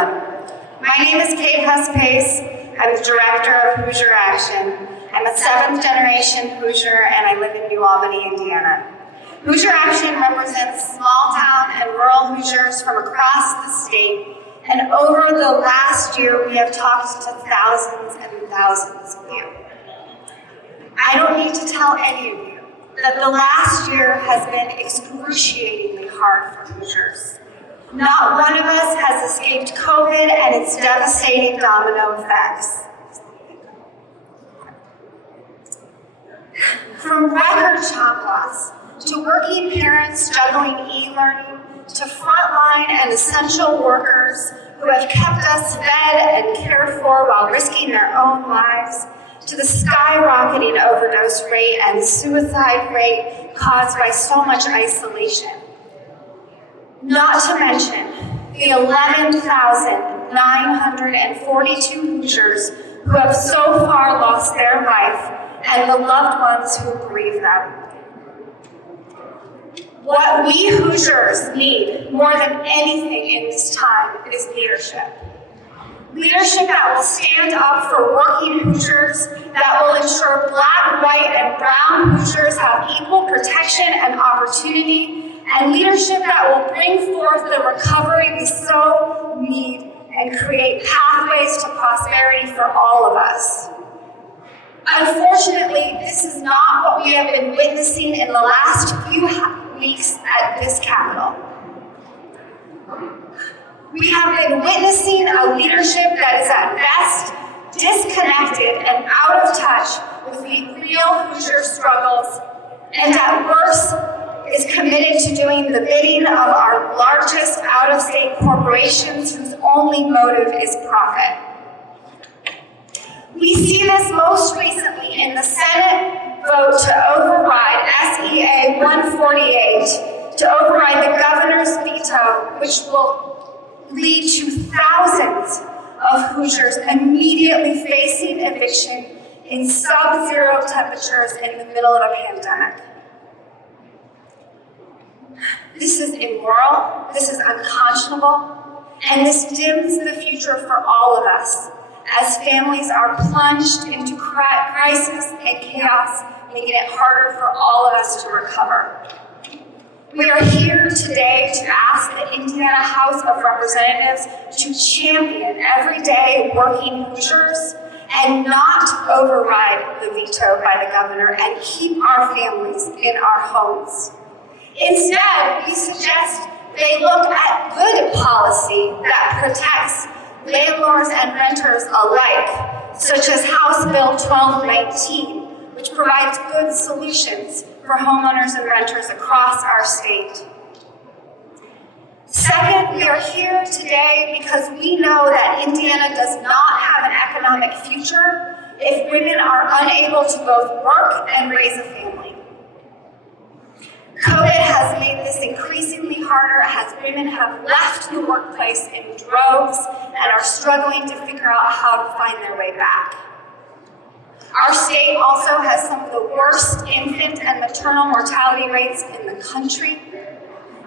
everyone. My name is Kate Hess-Pace. I'm the director of Hoosier Action. I'm a 7th generation Hoosier and I live in New Albany, Indiana. Hoosier Action represents small town and rural Hoosiers from across the state, and over the last year we have talked to thousands and thousands of you. I don't need to tell any of you that the last year has been excruciatingly hard for Hoosiers. Not one of us has escaped COVID and its devastating domino effects. From record job loss, to working parents juggling e-learning, to frontline and essential workers who have kept us fed and cared for while risking their own lives, to the skyrocketing overdose rate and suicide rate caused by so much isolation. Not to mention the 11,942 Hoosiers who have so far lost their life and the loved ones who grieve them. What we Hoosiers need more than anything in this time is leadership. Leadership that will stand up for working Hoosiers, that will ensure Black, white, and brown Hoosiers have equal protection and opportunity, and leadership that will bring forth the recovery we so need and create pathways to prosperity for all of us. Unfortunately, this is not what we have been witnessing in the last few weeks at this Capitol. We have been witnessing a leadership that is at best disconnected and out of touch with the real Hoosier struggles, and at worst is committed to doing the bidding of our largest out-of-state corporations whose only motive is profit. We see this most recently in the Senate vote to override SEA 148, to override the governor's veto, which will lead to thousands of Hoosiers immediately facing eviction in sub-zero temperatures in the middle of a pandemic. This is immoral, this is unconscionable, and this dims the future for all of us as families are plunged into crisis and chaos, making it harder for all of us to recover. We are here today to ask the Indiana House of Representatives to champion everyday working Hoosiers and not override the veto by the governor and keep our families in our homes. Instead, we suggest they look at good policy that protects landlords and renters alike, such as House Bill 1219, which provides good solutions for homeowners and renters across our state. Second, we are here today because we know that Indiana does not have an economic future if women are unable to both work and raise a family. COVID has made this increasingly harder as women have left the workplace in droves and are struggling to figure out how to find their way back. Our state also has some of the worst infant and maternal mortality rates in the country.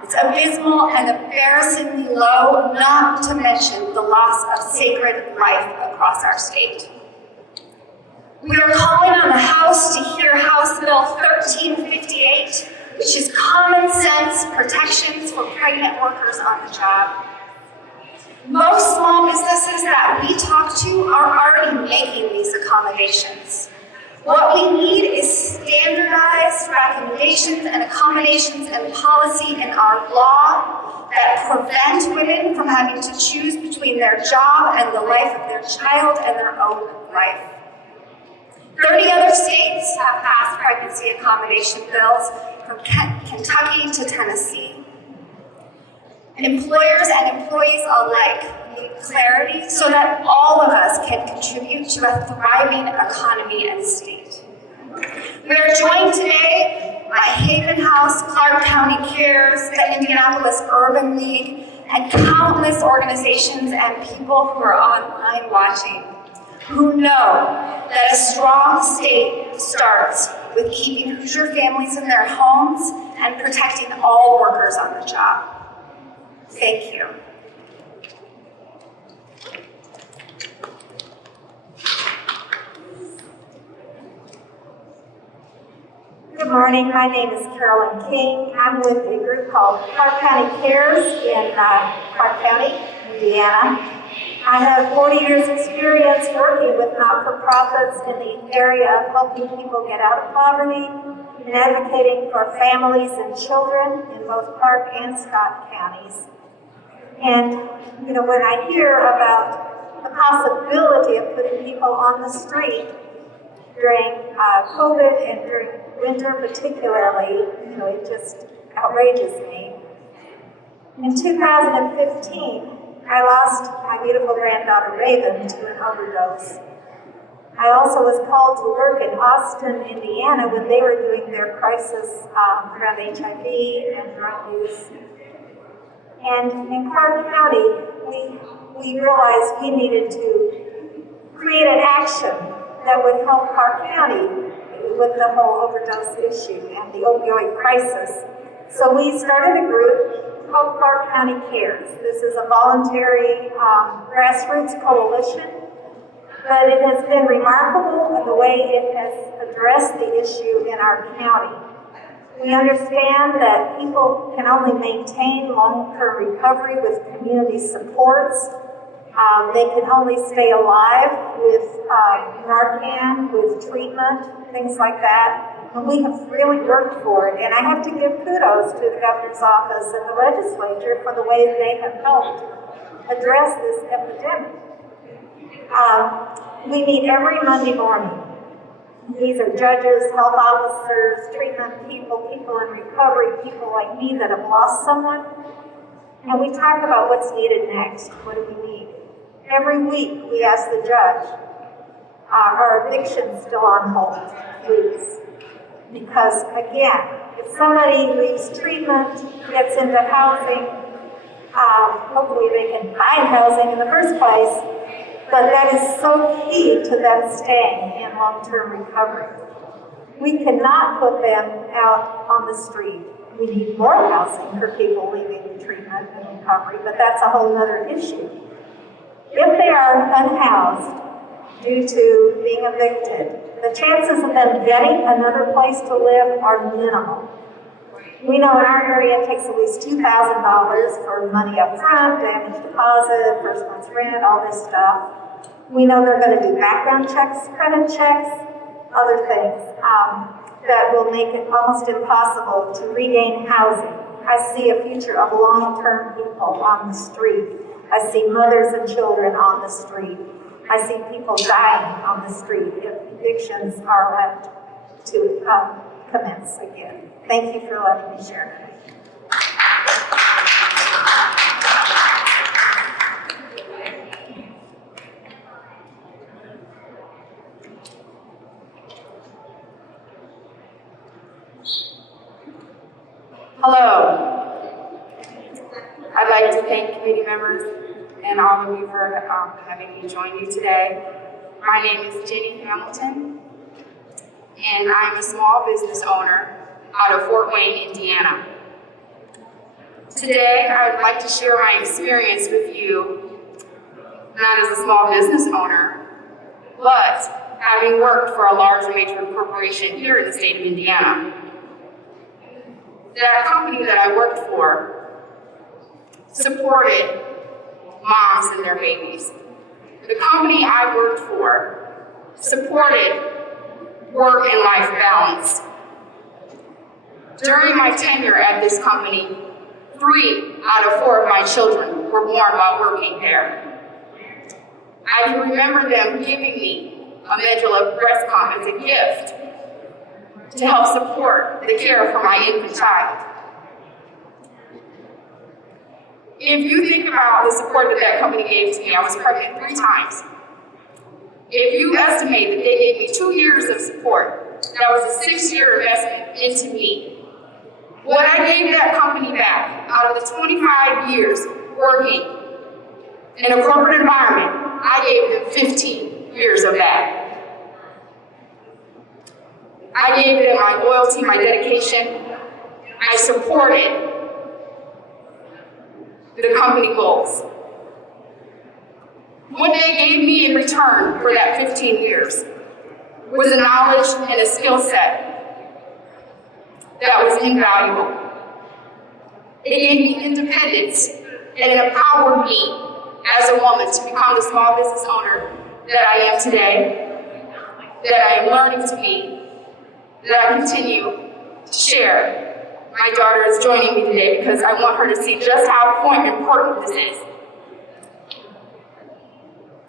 It's abysmal and embarrassingly low, not to mention the loss of sacred life across our state. We are calling on the House to hear House Bill 1358, which is common sense protections for pregnant workers on the job. Most small businesses that we talk to are already making these accommodations. What we need is standardized recommendations and accommodations and policy in our law that prevent women from having to choose between their job and the life of their child and their own life. 30 other states have passed pregnancy accommodation bills, from Kentucky to Tennessee. Employers and employees alike need clarity so that all of us can contribute to a thriving economy and state. We are joined today by Haven House, Clark County Cares, the Indianapolis Urban League, and countless organizations and people who are online watching, who know that a strong state starts with keeping Hoosier families in their homes and protecting all workers on the job. Thank you. morning. My name is Carolyn King. I'm with a group called Clark County Cares in Clark County, Indiana. I have 40 years experience working with not-for-profits in the area of helping people get out of poverty and advocating for families and children in both Clark and Scott counties. And, when I hear about the possibility of putting people on the street during COVID and during winter particularly, it just outrages me. In 2015, I lost my beautiful granddaughter Raven to an overdose. I also was called to work in Austin, Indiana when they were doing their crisis around HIV and drug use. And in Clark County, we realized we needed to create an action that would help Clark County with the whole overdose issue and the opioid crisis. So we started a group called Clark County Cares. This is a voluntary grassroots coalition, but it has been remarkable in the way it has addressed the issue in our county. We understand that people can only maintain long-term recovery with community supports. They can only stay alive with Narcan, with treatment, things like that. And we have really worked for it. And I have to give kudos to the governor's office and the legislature for the way they have helped address this epidemic. We meet every Monday morning. These are judges, health officers, treatment people, people in recovery, people like me that have lost someone. And we talk about what's needed next. What do we need? Every week we ask the judge, are addictions still on hold, please? Because again, if somebody leaves treatment, gets into housing, hopefully they can find housing in the first place, but that is so key to them staying in long-term recovery. We cannot put them out on the street. We need more housing for people leaving treatment and recovery, but that's a whole other issue. If they are unhoused due to being evicted, the chances of them getting another place to live are minimal. We know in our area it takes at least $2,000 for money up front, damage deposit, first month's rent, all this stuff. We know they're going to do background checks, credit checks, other things that will make it almost impossible to regain housing. I see a future of long-term people on the street. I see mothers and children on the street. I see people dying on the street if evictions are left to commence again. Thank you for letting me share. Hello. I'd like to thank committee members and all of you for having me join you today. My name is Jeni Hamilton, and I'm a small business owner out of Fort Wayne, Indiana. Today, I would like to share my experience with you, not as a small business owner, but having worked for a large major corporation here in the state of Indiana. That company that I worked for supported moms and their babies. The company I worked for supported work and life balance. During my tenure at this company, 3 out of 4 of my children were born while working there. I can remember them giving me a medulla breast pump as a gift to help support the care for my infant child. If you think about the support that company gave to me, I was pregnant 3 times. If you estimate that they gave me 2 years of support, that was a 6-year investment into me. What I gave that company back out of the 25 years working in a corporate environment, I gave them 15 years of that. I gave them my loyalty, my dedication. I supported the company goals. What they gave me in return for that 15 years was a knowledge and a skill set that was invaluable. It gave me independence, and it empowered me as a woman to become the small business owner that I am today, that I am learning to be, that I continue to share. My daughter is joining me today because I want her to see just how important this is.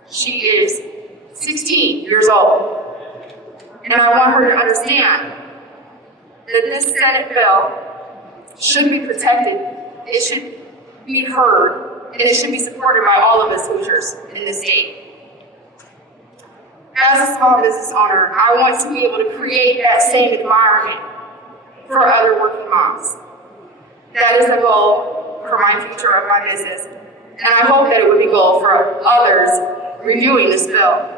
She is 16 years old, and I want her to understand that this Senate bill should be protected, it should be heard, and it should be supported by all of us Hoosiers in this state. As a small business owner, I want to be able to create that same environment for other working moms. That is the goal for my future of my business, and I hope that it would be a goal for others reviewing this bill.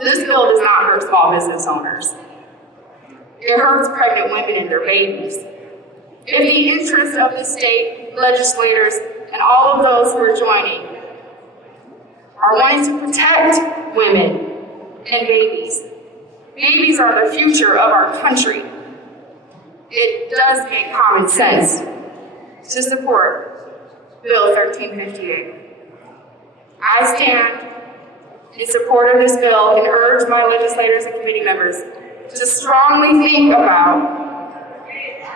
This bill does not hurt small business owners. It hurts pregnant women and their babies. If the interests of the state legislators and all of those who are joining are wanting to protect women and babies, babies are the future of our country. It does make common sense to support Bill 1358. I stand in support of this bill and urge my legislators and committee members to strongly think about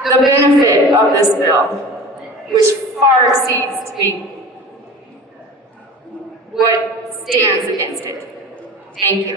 the benefit of this bill, which far exceeds to me what stands against it. Thank you.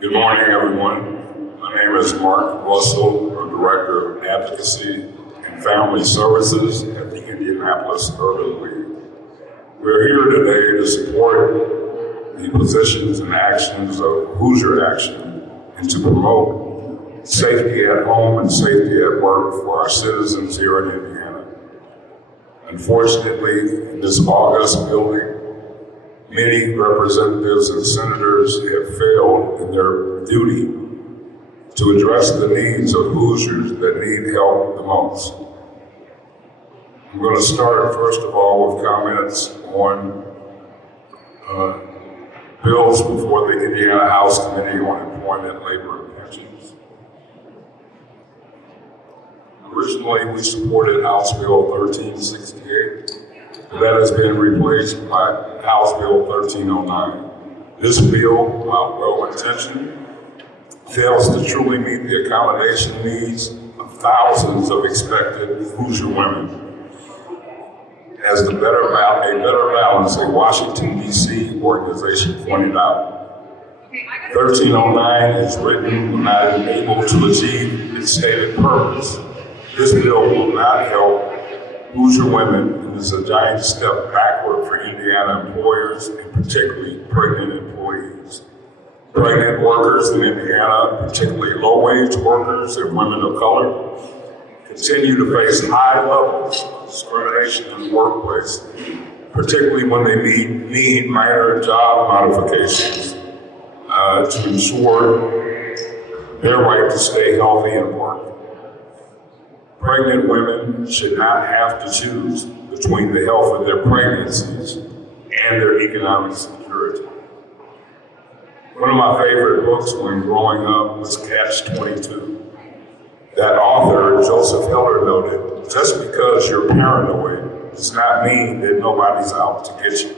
Good morning, everyone. My name is Mark Russell, I'm Director of Advocacy and Family Services at the Indianapolis Urban League. We're here today to support the positions and actions of Hoosier Action and to promote safety at home and safety at work for our citizens here in Indiana. Unfortunately, in this august building, many representatives and senators have failed in their duty to address the needs of Hoosiers that need help the most. I'm going to start, first of all, with comments on bills before the Indiana House Committee on Employment, Labor, and Pensions. Originally, we supported House Bill 1368. That has been replaced by House Bill 1309. This bill, while well-intentioned, fails to truly meet the accommodation needs of thousands of expected Hoosier women. As a better balance, a Washington, D.C. organization pointed out, 1309 is written when not able to achieve its stated purpose. This bill will not help Hoosier women, and is a giant step backward for Indiana employers and particularly pregnant employees. Pregnant workers in Indiana, particularly low-wage workers and women of color, continue to face high levels of discrimination in the workplace, particularly when they need minor job modifications to ensure their right to stay healthy and work. Pregnant women should not have to choose between the health of their pregnancies and their economic security. One of my favorite books when growing up was Catch-22. That author, Joseph Heller, noted, just because you're paranoid does not mean that nobody's out to get you.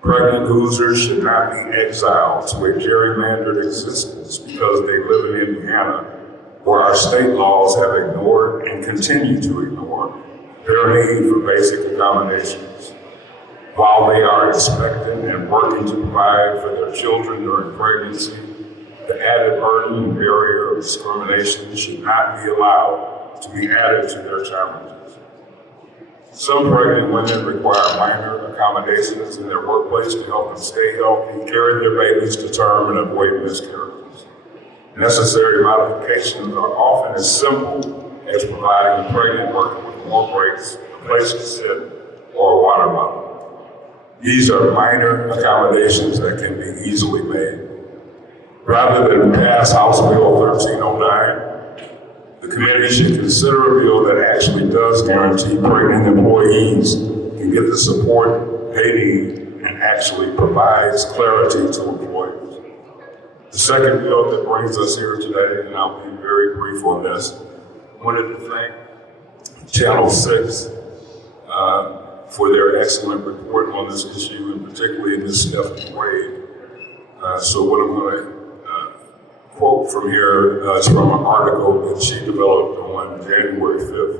Pregnant Hoosiers should not be exiled to a gerrymandered existence because they live in Indiana, where our state laws have ignored and continue to ignore their need for basic accommodations. While they are expectant and working to provide for their children during pregnancy, the added burden and barrier of discrimination should not be allowed to be added to their challenges. Some pregnant women require minor accommodations in their workplace to help them stay healthy, carry their babies to term, and avoid miscarriages. Necessary modifications are often as simple as providing a pregnant worker with more breaks, a place to sit, or a water bottle. These are minor accommodations that can be easily made. Rather than pass House Bill 1309, the committee should consider a bill that actually does guarantee pregnant employees can get the support they need and actually provides clarity to employers. The second bill that brings us here today, and I'll be very brief on this, I wanted to thank Channel 6 for their excellent report on this issue, and particularly in this Stephanie Wade. So what I'm going to quote from here is from an article that she developed on January 5th.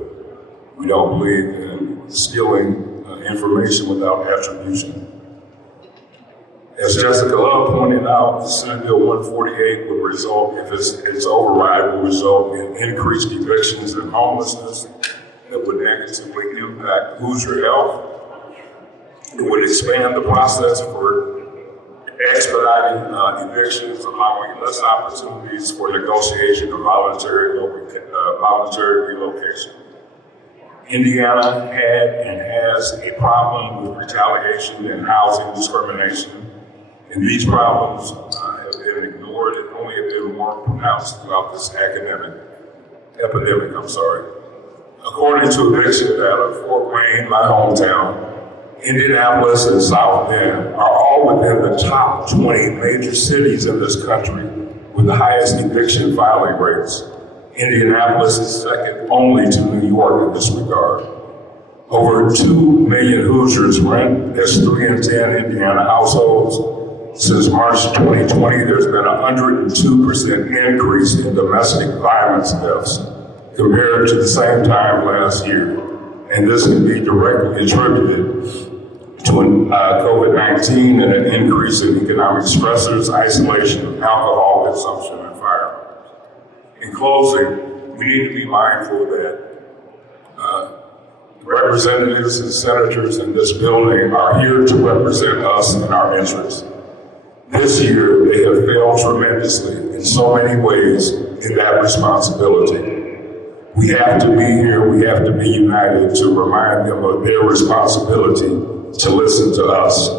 We don't believe in stealing information without attribution. As Jessica Love pointed out, Senate Bill 148 would result, if its override, will result in increased evictions and homelessness that would negatively impact Hoosier health. It would expand the process for expediting evictions, allowing less opportunities for negotiation of voluntary relocation. Indiana had and has a problem with retaliation and housing discrimination, and these problems have been ignored and only have been more pronounced throughout this epidemic. According to eviction data, Fort Wayne, my hometown, Indianapolis, and South Bend are all within the top 20 major cities in this country with the highest eviction filing rates. Indianapolis is second only to New York in this regard. Over 2 million Hoosiers rent as 3 in 10 Indiana households. Since March 2020, there's been a 102% increase in domestic violence deaths compared to the same time last year. And this can be directly attributed to COVID-19 and an increase in economic stressors, isolation, alcohol consumption, and firearms. In closing, we need to be mindful that representatives and senators in this building are here to represent us and our interests. This year, they have failed tremendously in so many ways in that responsibility. We have to be here, we have to be united to remind them of their responsibility to listen to us.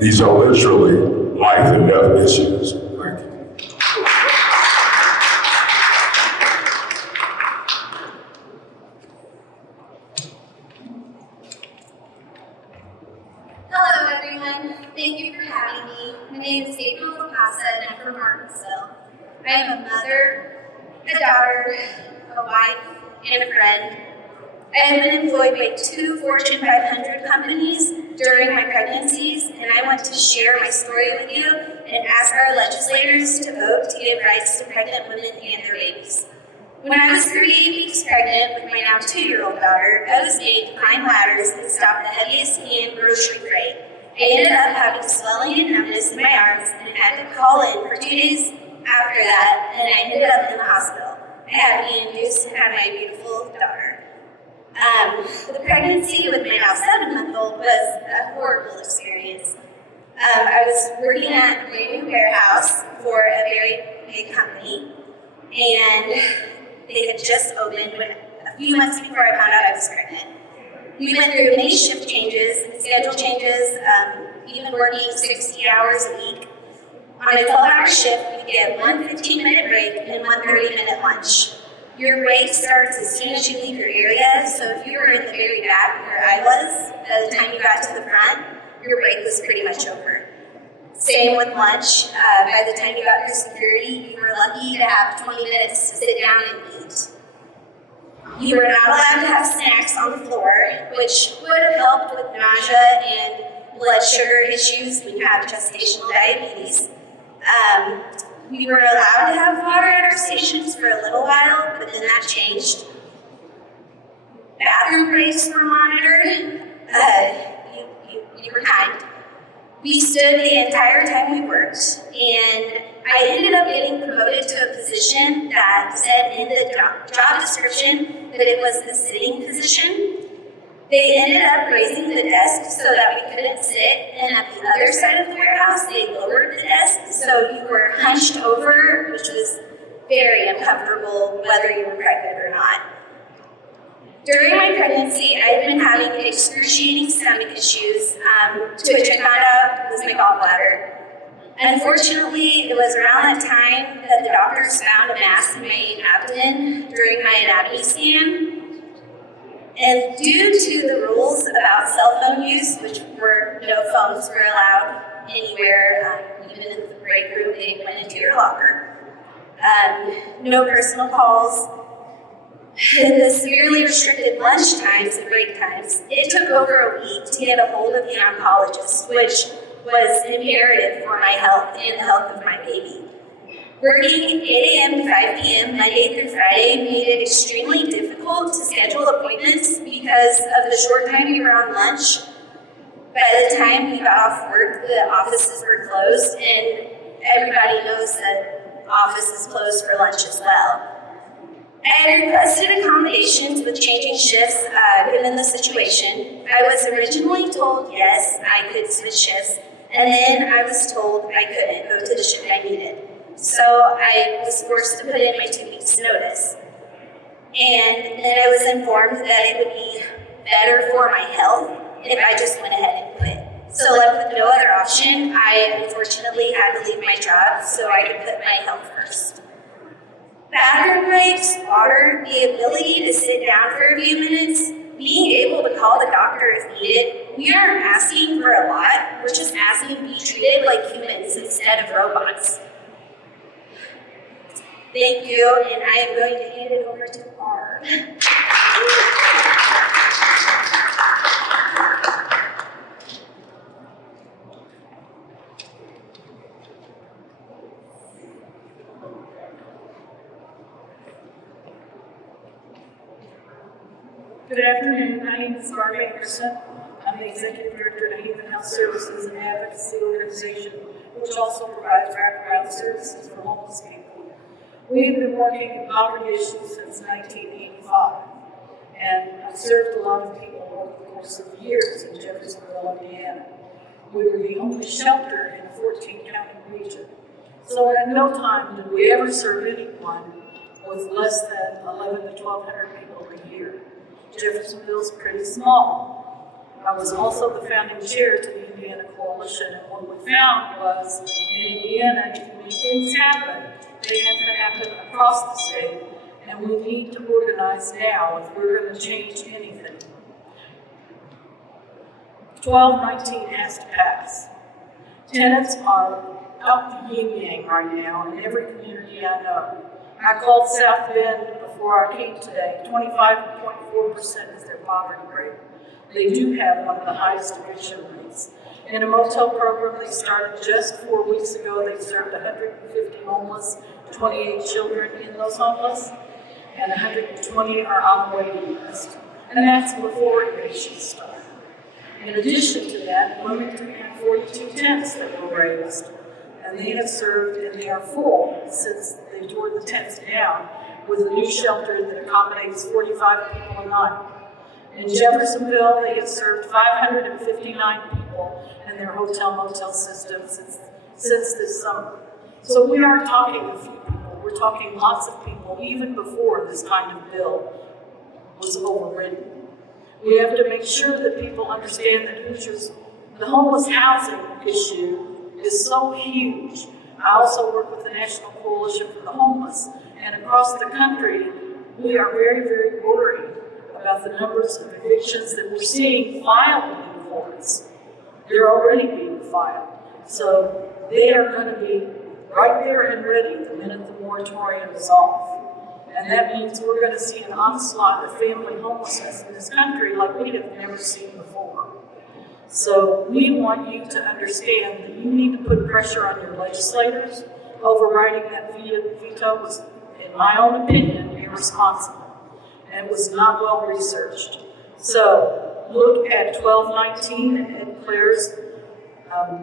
These are literally life and death issues. Thank you. Hello everyone, thank you for having me. My name is Lopossa and I'm from Martinsville. I am a mother, a daughter, a wife, and a friend. I have been employed by 2 Fortune 500 companies during my pregnancies, and I want to share my story with you and ask our legislators to vote to give rights to pregnant women and their babies. When I was 38 weeks pregnant with my now 2-year-old daughter, I was made to climb ladders and stop the heaviest and grocery freight. I ended up having swelling and numbness in my arms and had to call in for 2 days after that, and I ended up in the hospital. I had me induced and had my beautiful daughter. The pregnancy with my now 7-month-old was a horrible experience. I was working at a brand new warehouse for a very big company, and they had just opened a few months before I found out I was pregnant. We went through many shift changes, schedule changes, even working 60 hours a week. On a 12-hour shift, you get 1 15-minute break and 1 30-minute lunch. Your break starts as soon as you leave your area, so if you were in the very back where I was, by the time you got to the front, your break was pretty much over. Same with lunch. By the time you got through security, you were lucky to have 20 minutes to sit down and eat. You were not allowed to have snacks on the floor, which would have helped with nausea and blood sugar issues when you have gestational diabetes. We were allowed to have water at our stations for a little while, but then that changed. Bathroom breaks were monitored. You were timed. We stood the entire time we worked, and I ended up getting promoted to a position that said in the job description that it was a sitting position. They ended up raising the desk so that we couldn't sit, and at the other side of the warehouse, they lowered the desk so you were hunched over, which was very uncomfortable whether you were pregnant or not. During my pregnancy, I had been having excruciating stomach issues, to which I found out was my gallbladder. Unfortunately, it was around that time that the doctors found a mass in my abdomen during my anatomy scan. And due to the rules about cell phone use, which were no phones were allowed anywhere, even in the break room, they went into your locker. No personal calls. The severely restricted lunch times and break times. It took over a week to get a hold of the oncologist, which was imperative for my health and the health of my baby. Working 8 a.m. to 5 p.m. Monday through Friday made it extremely difficult to schedule appointments because of the short time we were on lunch. By the time we got off work, the offices were closed, and everybody knows that offices closed for lunch as well. I requested accommodations with changing shifts given the situation. I was originally told yes, I could switch shifts, and then I was told I couldn't go to the shift I needed. So I was forced to put in my 2 weeks notice. And then I was informed that it would be better for my health if I just went ahead and quit. So left with no other option, I unfortunately had to leave my job so I could put my health first. Bathroom breaks, water, the ability to sit down for a few minutes, being able to call the doctor if needed. We aren't asking for a lot, we're just asking to be treated like humans instead of robots. Thank you, and I am going to hand it over to Barb. Good afternoon. My name is Barb. I'm the Executive Director of Human Health Services and Advocacy organization, which also provides wraparound services for homeless people. We've been working in poverty issues since 1985, and I've served a lot of people over the course of years in Jeffersonville, Indiana. We were the only shelter in a 14-county region. So at no time did we ever serve anyone with less than 1,100 to 1,200 people a year. Jeffersonville's pretty small. I was also the founding chair to the Indiana Coalition, and what we found was in Indiana, if you make things happen, they have to happen across the state, and we need to organize now if we're going to change anything. 1219 has to pass. Tenants are out the yin-yang right now in every community I know. I called South Bend before I came today. 25.4% is their poverty rate. They do have one of the highest eviction rates. In a motel program they started just 4 weeks ago, they served 150 homeless, 28 children in those homeless, and 120 are on the waiting list. And that's before evictions start. In addition to that, Wilmington had 42 tents that were raised, and they have served, and they are full since they tore the tents down, with a new shelter that accommodates 45 people a night. In Jeffersonville, they have served 559 people in their hotel-motel system since this summer. So we aren't talking a few people, we're talking lots of people, even before this kind of bill was overridden. We have to make sure that people understand that Hoosiers, the homeless housing issue is so huge. I also work with the National Coalition for the Homeless, and across the country, we are very, very worried about the numbers of evictions that we're seeing filed in courts. They're already being filed. So they are going to be right there and ready the minute the moratorium is off. And that means we're going to see an onslaught of family homelessness in this country like we have never seen before. So we want you to understand that you need to put pressure on your legislators. Overriding that veto was, in my own opinion, irresponsible. And it was not well researched. So look at 1219 and Ed Clare's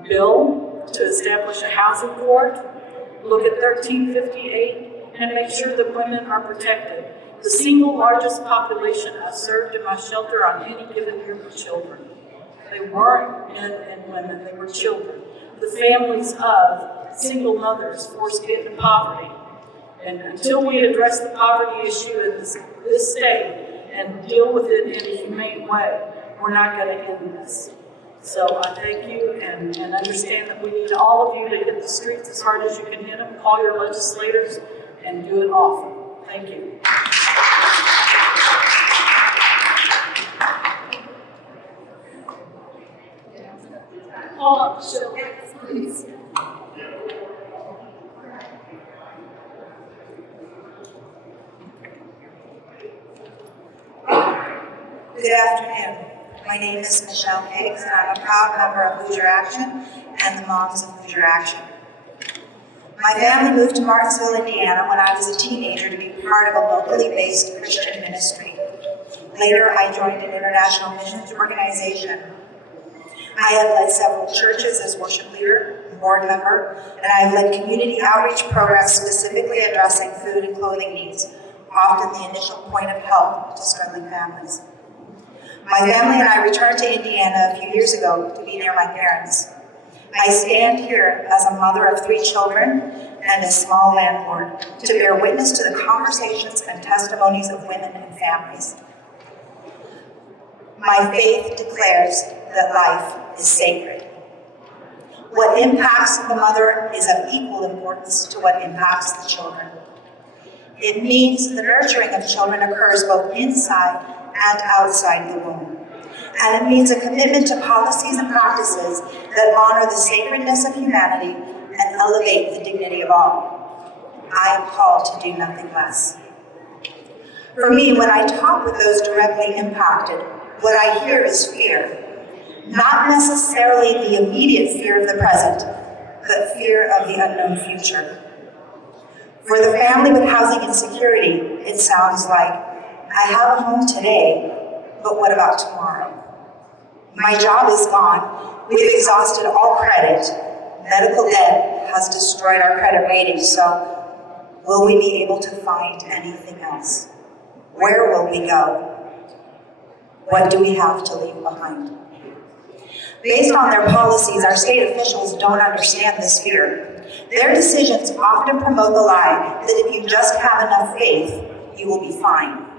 bill to establish a housing court. Look at 1358 and make sure that women are protected. The single largest population I served in my shelter on any given year were children. They weren't men and women, they were children. The families of single mothers forced into poverty. And until we address the poverty issue in this state and deal with it in a humane way, we're not going to end this. So I thank you and understand that we need all of you to hit the streets as hard as you can hit them, call your legislators, and do it often. Thank you. Hold on, Michelle, please. Good afternoon. My name is Michelle Higgs, and I'm a proud member of Hoosier Action and the Moms of Hoosier Action. My family moved to Martinsville, Indiana when I was a teenager to be part of a locally based Christian ministry. Later, I joined an international missions organization. I have led several churches as worship leader and board member, and I have led community outreach programs specifically addressing food and clothing needs, often the initial point of help to struggling families. My family and I returned to Indiana a few years ago to be near my parents. I stand here as a mother of 3 children and a small landlord to bear witness to the conversations and testimonies of women and families. My faith declares that life is sacred. What impacts the mother is of equal importance to what impacts the children. It means the nurturing of children occurs both inside and outside the womb. And it means a commitment to policies and practices that honor the sacredness of humanity and elevate the dignity of all. I am called to do nothing less. For me, when I talk with those directly impacted, what I hear is fear. Not necessarily the immediate fear of the present, but fear of the unknown future. For the family with housing insecurity, it sounds like, I have a home today, but what about tomorrow? My job is gone. We've exhausted all credit. Medical debt has destroyed our credit rating, so will we be able to find anything else? Where will we go? What do we have to leave behind? Based on their policies, our state officials don't understand this fear. Their decisions often promote the lie that if you just have enough faith, you will be fine.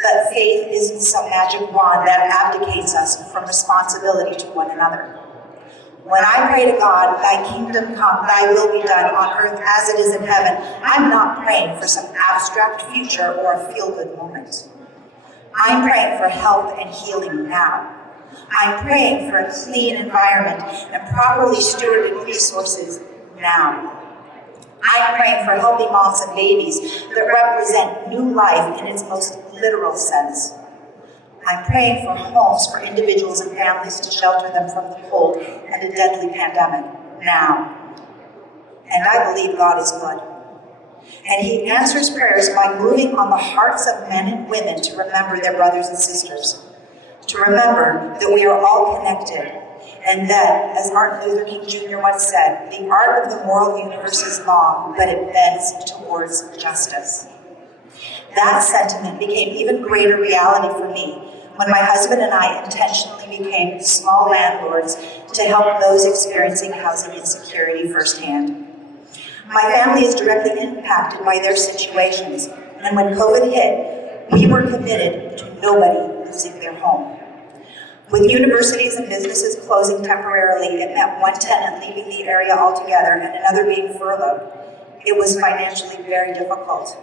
But faith isn't some magic wand that abdicates us from responsibility to one another. When I pray to God, thy kingdom come, thy will be done on earth as it is in heaven, I'm not praying for some abstract future or a feel-good moment. I'm praying for health and healing now. I'm praying for a clean environment and properly stewarded resources now. I'm praying for healthy moms and babies that represent new life in its most literal sense. I'm praying for homes for individuals and families to shelter them from the cold and a deadly pandemic now. And I believe God is good. And he answers prayers by moving on the hearts of men and women to remember their brothers and sisters, to remember that we are all connected, and that, as Martin Luther King Jr. once said, the arc of the moral universe is long, but it bends towards justice. That sentiment became even greater reality for me when my husband and I intentionally became small landlords to help those experiencing housing insecurity firsthand. My family is directly impacted by their situations, and when COVID hit, we were committed to nobody losing their home. With universities and businesses closing temporarily, it meant one tenant leaving the area altogether and another being furloughed. It was financially very difficult.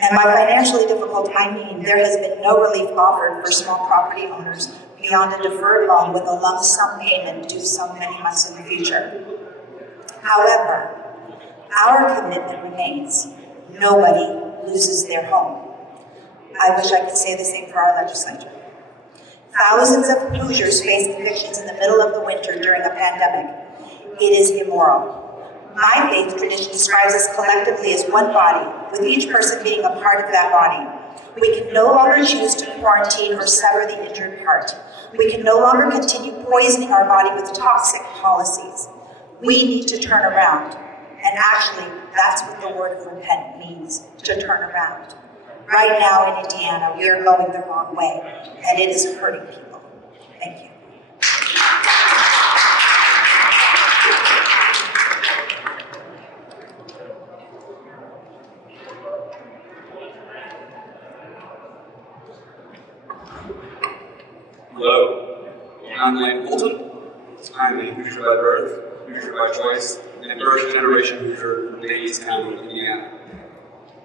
And by financially difficult, I mean there has been no relief offered for small property owners beyond a deferred loan with a lump sum payment due so many months in the future. However, our commitment remains. Nobody loses their home. I wish I could say the same for our legislature. Thousands of Hoosiers face evictions in the middle of the winter during a pandemic. It is immoral. My faith tradition describes us collectively as one body, with each person being a part of that body. We can no longer choose to quarantine or sever the injured part. We can no longer continue poisoning our body with toxic policies. We need to turn around. And actually, that's what the word of repent means, to turn around. Right now in Indiana, we are going the wrong way, and it is hurting people. Thank you. Hello. I'm Lane Fulton. I'm a Hoosier by birth, Hoosier by choice, and first generation Hoosier from Davies County, Indiana.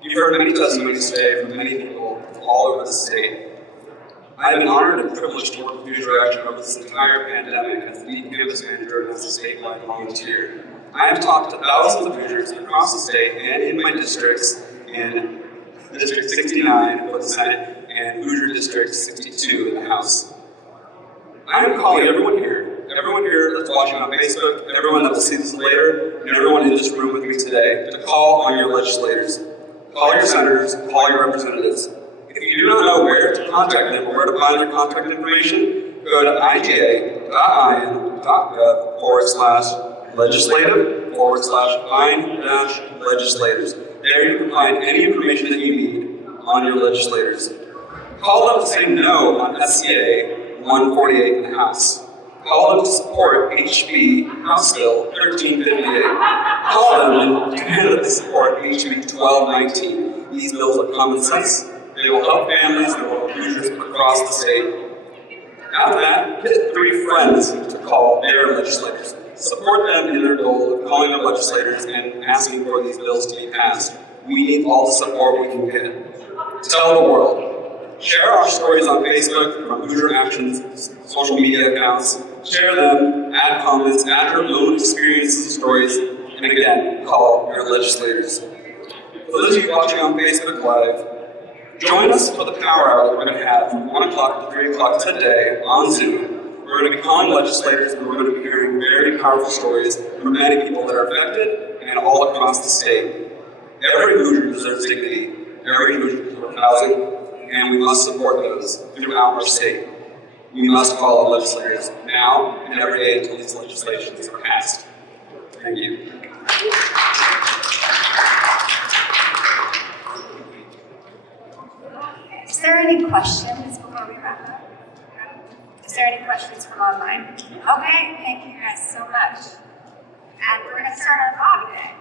You've heard many testimonies today from many people all over the state. I have been honored and privileged to work with Hoosier Action over this entire pandemic as lead campus manager and as a statewide volunteer. I have talked to thousands of Hoosiers across the state and in my districts, in District 69 for the Senate and Hoosier District 62 in the House. I am calling everyone here that's watching on Facebook, everyone that will see this later, and everyone in this room with me today to call on your legislators. Call your senators, call your representatives. If you do not know where to contact them or where to find their contact information, go to iga.in.gov/legislative/find-legislators. There you can find any information that you need on your legislators. Call them to say no on SCA 148 in the House. Call them to support HB House Bill 1358. Call them and candidate to support HB 1219. These bills are common sense. They will help families, they will help Hoosiers across the state. After that, get 3 friends to call their legislators. Support them in their goal of calling their legislators and asking for these bills to be passed. We need all the support we can get. Tell the world. Share our stories on Facebook from Hoosier Action's social media accounts. Share them, add comments, add your own experiences and stories, and again, call your legislators. For those of you watching on Facebook Live, join us for the power hour that we're going to have from 1 o'clock to 3 o'clock today on Zoom. We're going to be calling legislators and we're going to be hearing very powerful stories from many people that are affected and all across the state. Every Hoosier deserves dignity, every Hoosier deserves housing, and we must support those throughout our state. We must call the legislators now and every day until these legislations are passed. Thank you. Is there any questions before we wrap up? Is there any questions from online? Okay, thank you guys so much. And we're going to start our talk today.